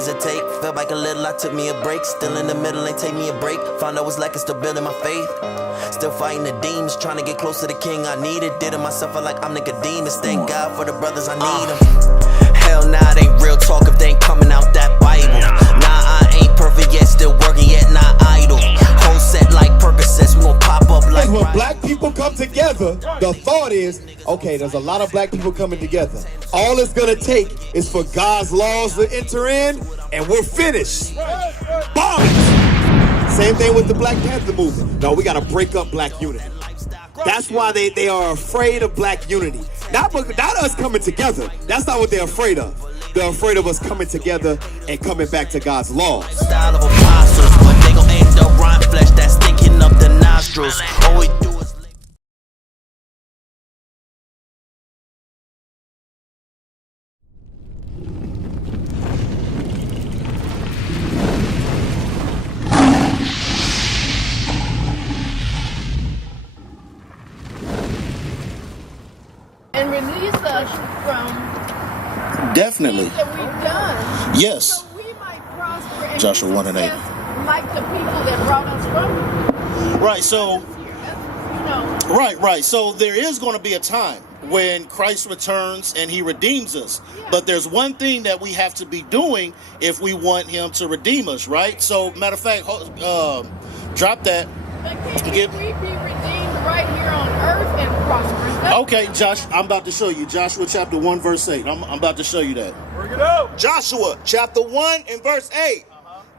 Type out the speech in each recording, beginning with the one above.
does it take? Felt like a little, I took me a break. Still in the middle, ain't take me a break. Found out what's like, it's still building my faith. Still fighting the demons, trying to get close to the king I needed. Did it myself, I like I'm Nicodemus. Thank God for the brothers, I need them. Hell nah, it ain't real talk if they ain't coming out that Bible. Nah, I ain't perfect yet, still working yet, not idle. Whole set like Percocets, we gon' pop up like. When black people come together, the thought is, okay, there's a lot of black people coming together. All it's gonna take is for God's laws to enter in, and we're finished. Bomb it! Same thing with the Black Panther movement. No, we gotta break up black unity. That's why they are afraid of black unity. Not us coming together. That's not what they're afraid of. They're afraid of us coming together and coming back to God's laws. Style of apostles, but they gon' end up rotten flesh that's stinking up the nostrils. All we do is and release us from Definitely. things that we've done. Yes. So we might prosper and Joshua be 1 and 8. success like the people that brought us from Right, so here. right. So there is going to be a time when Christ returns and he redeems us. But there's one thing that we have to be doing if we want him to redeem us, right? So matter of fact, drop that. But can we be redeemed right here on earth and prosper? Okay, Josh, I'm about to show you. Joshua chapter 1, verse 8. I'm about to show you that. Bring it out. Joshua chapter 1 and verse 8.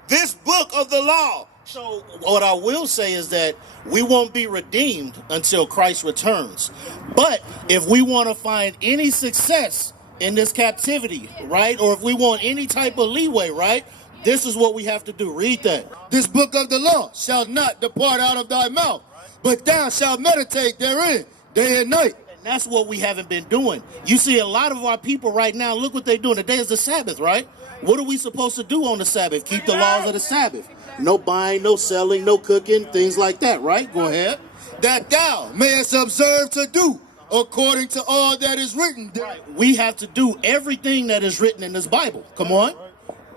This book of the law. So what I will say is that we won't be redeemed until Christ returns. But if we want to find any success in this captivity, right? Or if we want any type of leeway, right? This is what we have to do. Read that. This book of the law shall not depart out of thy mouth, but thou shalt meditate therein day and night. And that's what we haven't been doing. You see a lot of our people right now, look what they're doing. Today is the Sabbath, right? What are we supposed to do on the Sabbath? Keep the laws of the Sabbath. No buying, no selling, no cooking, things like that, right? Go ahead. That thou mayest observe to do according to all that is written We have to do everything that is written in this Bible. Come on.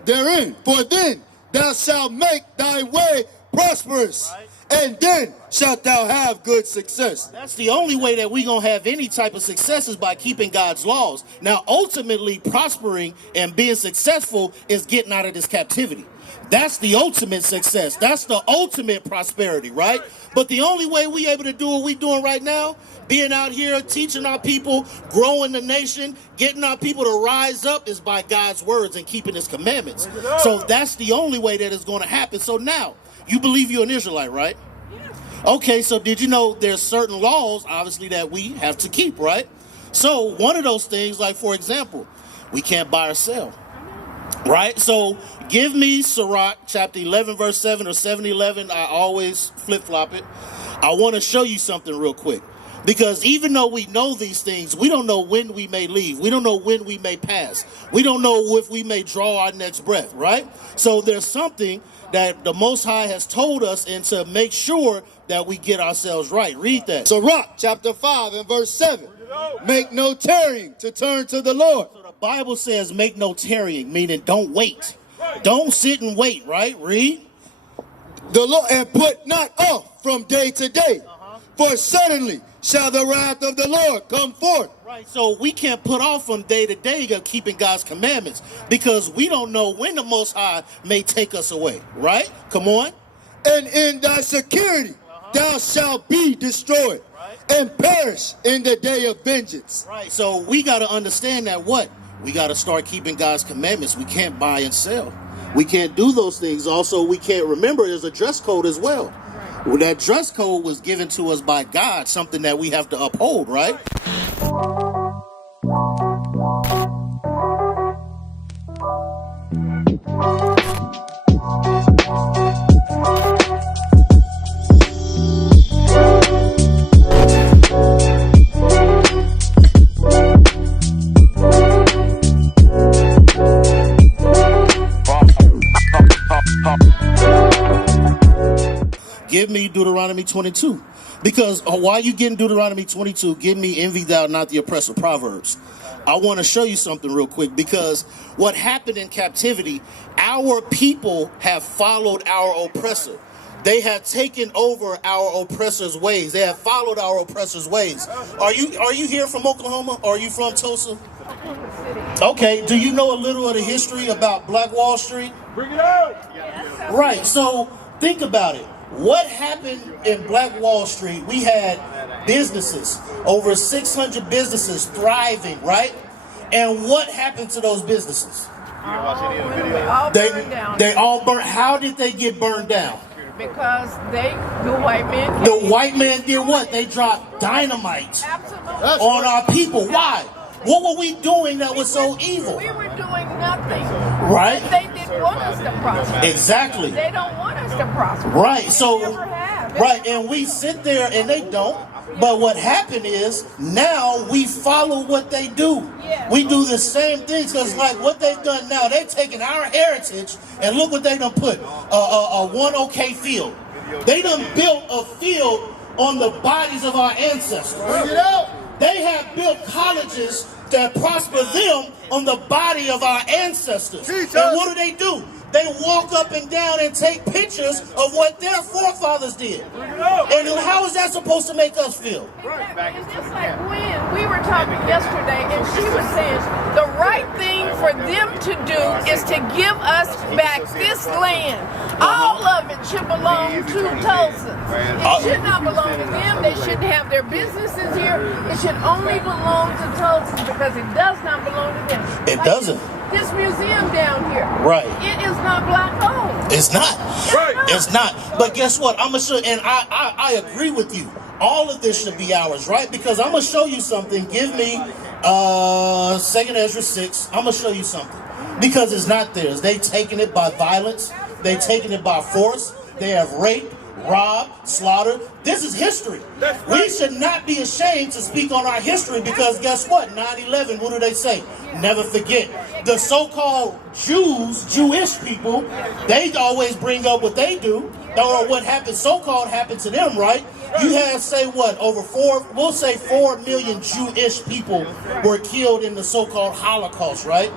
therein. For then thou shalt make thy way prosperous, and then shalt thou have good success. That's the only way that we're going to have any type of success is by keeping God's laws. Now, ultimately, prospering and being successful is getting out of this captivity. That's the ultimate success. That's the ultimate prosperity, right? But the only way we able to do what we're doing right now, being out here, teaching our people, growing the nation, getting our people to rise up is by God's words and keeping his commandments. So that's the only way that it's going to happen. So now, you believe you're an Israelite, right? Okay, so did you know there's certain laws, obviously, that we have to keep, right? So one of those things, like, for example, we can't buy or sell. Right? So give me Sirach chapter 11 verse 7 or 7:11. I always flip-flop it. I want to show you something real quick. Because even though we know these things, we don't know when we may leave. We don't know when we may pass. We don't know if we may draw our next breath, right? So there's something that the Most High has told us and to make sure that we get ourselves right. Read that. Sirach chapter 5 and verse 7. Make no tarrying to turn to the Lord. So the Bible says make no tarrying, meaning don't wait. Don't sit and wait, right? Read. The Lord, and put not off from day to day, for suddenly shall the wrath of the Lord come forth. Right, so we can't put off from day to day of keeping God's commandments because we don't know when the Most High may take us away, right? Come on. And in thy security thou shalt be destroyed, and perish in the day of vengeance. Right, so we got to understand that what? We got to start keeping God's commandments. We can't buy and sell. We can't do those things. Also, we can't remember there's a dress code as well. Well, that dress code was given to us by God, something that we have to uphold, right? Give me Deuteronomy Deuteronomy 22. Because while you getting Deuteronomy 22, give me envy thou not the oppressor, Proverbs. I want to show you something real quick, because what happened in captivity, our people have followed our oppressor. They have taken over our oppressor's ways. They have followed our oppressor's ways. Are you here from Oklahoma? Or are you from Tulsa? Okay, do you know a little of the history about Black Wall Street? Bring it out. Right, so think about it. What happened in Black Wall Street? We had businesses, over 600 businesses thriving, right? And what happened to those businesses? All burned down. They all burned. How did they get burned down? Because the white men The came. white man did what? They dropped dynamite Absolutely. on our people. Why? What were we doing that was so evil? We were doing nothing. Right? They didn't want us to prosper. Exactly. They don't want us to prosper. Right. They So, never have. right. And we sit there and they don't. But what happened is now we follow what they do. Yes. We do the same things, because like what they've done now, they've taken our heritage and look what they done put, a 1OK field. They done built a field on the bodies of our ancestors. Bring it out. They have built colleges that prosper them on the body of our ancestors. Teach And us. what do? They walk up and down and take pictures of what their forefathers did. And how is that supposed to make us feel? Exactly. It's just like when we were talking yesterday, and she was saying the right thing for them to do is to give us back this land. All of it should belong to Tulsa. It should not belong to them. They shouldn't have their businesses here. It should only belong to Tulsa, because it does not belong to them. It doesn't. This museum down here. Right. It is not black owned. It's not. Right. It's not. But guess what? I'm gonna show, and I agree with you. All of this should be ours, right? Because I'm gonna show you something. Give me 2nd Ezra 6. I'm gonna show you something. Because it's not theirs. They taken it by violence. They taken it by force. They have raped, robbed, slaughtered. This is history. We should not be ashamed to speak on our history, because guess what? 9/11, what do they say? Never forget. The so-called Jewish people, they always bring up what they do, or what happened, so-called happened to them, right? You have, say what, over 4 million Jewish people were killed in the so-called Holocaust, right?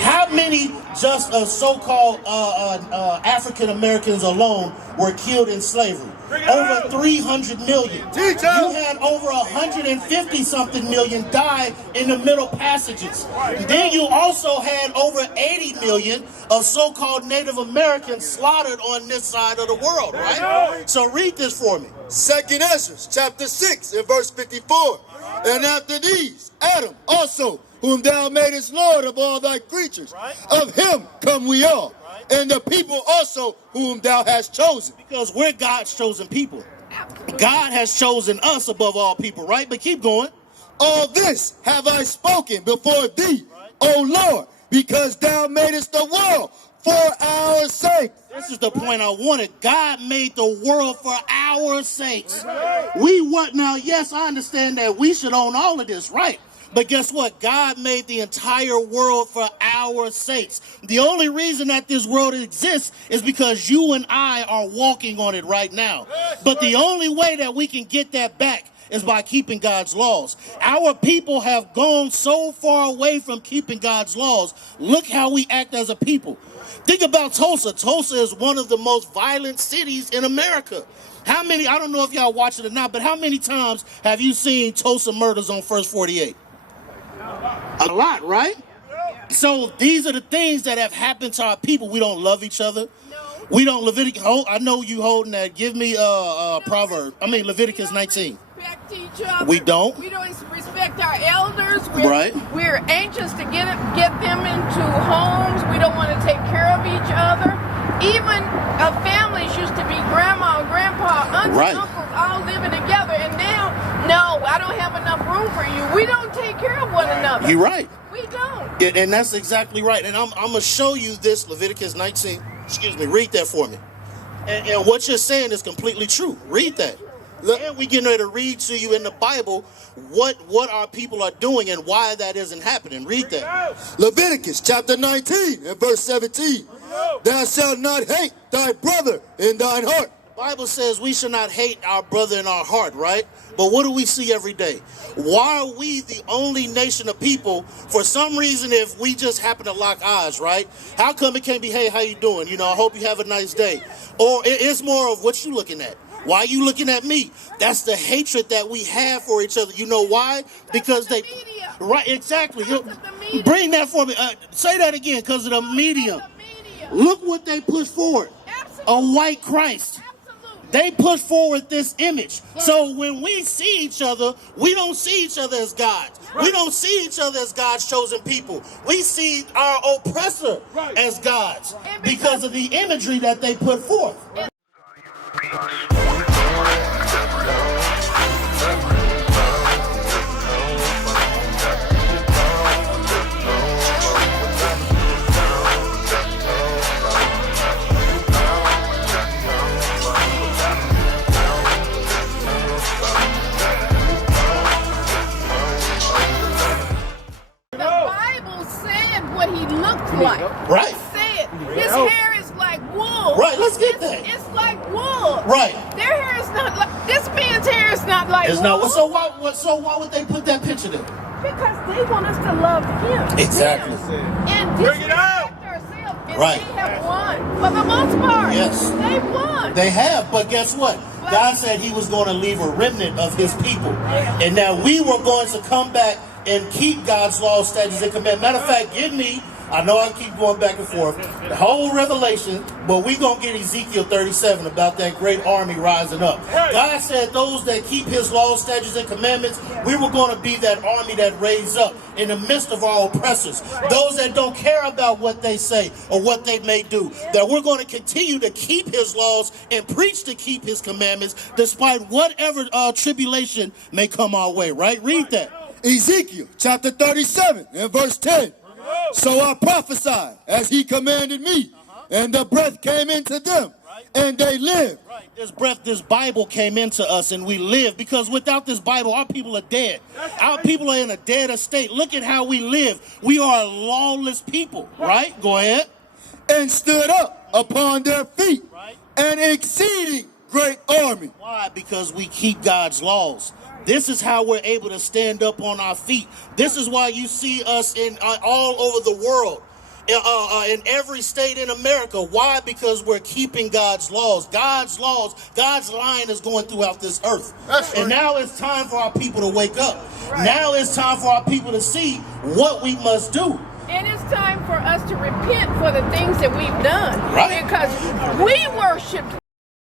How many just so-called African Americans alone were killed in slavery? Over 300 million. Teach You us. had over 150-something million die in the Middle Passages. Then you also had over 80 million of so-called Native Americans slaughtered on this side of the world, right? So read this for me. 2nd Ezra, chapter 6, and verse 54. And after these, Adam also, whom thou madest Lord of all thy creatures, of him come we all, and the people also whom thou hast chosen. Because we're God's chosen people. God has chosen us above all people, right? But keep going. All this have I spoken before thee, O Lord, because thou madest the world for our sake. This is the point I wanted. God made the world for our sakes. We what now? Yes, I understand that we should own all of this, right? But guess what? God made the entire world for our sakes. The only reason that this world exists is because you and I are walking on it right now. But the only way that we can get that back is by keeping God's laws. Our people have gone so far away from keeping God's laws. Look how we act as a people. Think about Tulsa. Tulsa is one of the most violent cities in America. How many, I don't know if y'all watch it or not, but how many times have you seen Tulsa murders on First 48? A lot, right? So these are the things that have happened to our people. We don't love each other. We don't Leviticus. I know you holding that. Give me Leviticus 19. Respect each other. We don't. We don't respect our elders. Right. We're anxious to get them into homes. We don't want to take care of each other. Even families used to be grandma, grandpa, aunts, Right. uncles all living together, and now, no, I don't have enough room for you. We don't take care of one another. You're right. We don't. Yeah, and that's exactly right. And I'm going to show you this, Leviticus 19. Excuse me, read that for me. And what you're saying is completely true. Read that. And we getting ready to read to you in the Bible what our people are doing and why that isn't happening. Read that. Leviticus chapter 19 and verse 17. Thou shalt not hate thy brother in thine heart. Bible says we should not hate our brother in our heart, right? But what do we see every day? Why are we the only nation of people, for some reason, if we just happen to lock eyes, right? How come it can't be, hey, how you doing? You know, I hope you have a nice day. Or it's more of what you looking at. Why are you looking at me? That's the hatred that we have for each other. You know why? Because they... Right, exactly. Bring that for me. Say that again, because of the media. Look what they push forward. A white Christ. They push forward this image. So when we see each other, we don't see each other as gods. We don't see each other as God's chosen people. We see our oppressor as gods because of the imagery that they put forth. Like. Right. Said his hair is like wool. Right, let's get that. It's like wool. Right. Their hair is not like this man's hair is not like it's wool. Not. So why would they put that picture there? Because they want us to love him. Exactly. And disrespect ourselves. And right. They have won for the most part. Yes. They won. They have, but guess what? God said he was going to leave a remnant of his people. And now we were going to come back and keep God's laws, statutes, and commandments. Matter of fact, give me, I know I keep going back and forth, the whole Revelation, but we're going to get Ezekiel 37 about that great army rising up. God said those that keep his laws, statutes, and commandments, we were going to be that army that raised up in the midst of our oppressors. Those that don't care about what they say or what they may do. That we're going to continue to keep his laws and preach to keep his commandments despite whatever tribulation may come our way, right? Read that. Ezekiel chapter 37 and verse 10. So I prophesied as he commanded me, and the breath came into them, and they lived. Right. This breath, this Bible came into us, and we live. Because without this Bible, our people are dead. Our people are in a dead state. Look at how we live. We are a lawless people, right? Go ahead. And stood up upon their feet, an exceeding great army. Why? Because we keep God's laws. This is how we're able to stand up on our feet. This is why you see us in all over the world, in every state in America. Why? Because we're keeping God's laws. God's laws, God's line is going throughout this earth. And now it's time for our people to wake up. Now it's time for our people to see what we must do. And it's time for us to repent for the things that we've done. Right. Because we worshiped